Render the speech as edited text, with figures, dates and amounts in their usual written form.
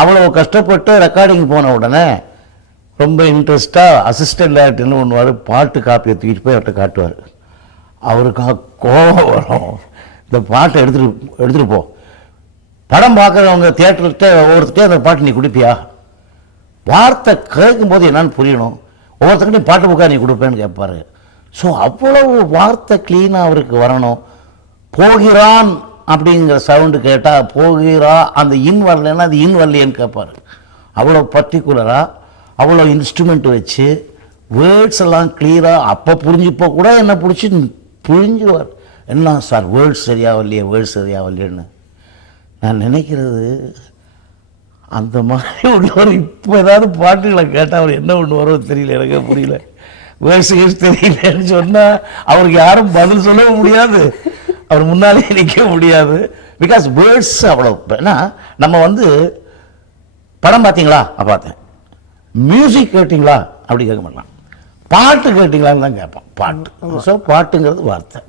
அவ்வளோ கஷ்டப்பட்டு ரெக்கார்டிங் போன உடனே ரொம்ப இன்ட்ரெஸ்ட்டாக அசிஸ்டன்ட் டைரக்டர்னு ஒன்றுவார், பாட்டு காப்பியை தூக்கிட்டு போய் அவர்கிட்ட காட்டுவார். அவருக்கு கோபம் வரும், இந்த பாட்டை எடுத்துகிட்டு போ, படம் பார்க்குறவங்க தியேட்டர்கிட்ட ஒவ்வொருத்தட்டே அந்த பாட்டு நீ கொடுப்பியா, வார்த்தை கேட்கும்போது என்னான்னு புரியணும், ஒவ்வொருத்தருக்கிட்டையும் பாட்டு புக்கா நீ கொடுப்பேன்னு கேட்பாரு. ஸோ அவ்வளவு வார்த்தை க்ளீனாக அவருக்கு வரணும். போகிறான் அப்படிங்கிற சவுண்டு கேட்டால் போகிறா, அந்த இன் வரலன்னா அது இன் வரலையேன்னு கேட்பார். அவ்வளோ பர்டிகுலராக அவ்வளோ இன்ஸ்ட்ருமெண்ட் வச்சு வேர்ட்ஸ் எல்லாம் கிளியராக அப்போ புரிஞ்சுப்போ கூட என்ன பிடிச்சி புரிஞ்சுவார். என்ன சார் வேர்ட்ஸ் சரியாகலையே, வேர்ட்ஸ் சரியாகலையேன்னு நான் நினைக்கிறது. அந்த மாதிரி உள்ளவர் இப்போ ஏதாவது பாட்டுகளை கேட்டால் அவர் என்ன ஒன்று வரும் தெரியல, எனக்கே புரியல. வேர்ட்ஸ் தெரியலன்னு சொன்னால் அவருக்கு யாரும் பதில் சொல்ல முடியாது, அவர் முன்னாலே நிற்க முடியாது. பிகாஸ் வேர்ட்ஸ் அவ்வளோ. ஏன்னா நம்ம வந்து படம் பார்த்தீங்களா பார்த்தேன், மியூசிக் கேட்டிங்களா அப்படி கேட்க மாட்டான், பாட்டு கேட்டிங்களான்னு தான் கேட்பான். பாட்டு. ஸோ பாட்டுங்கிறது வார்த்தை.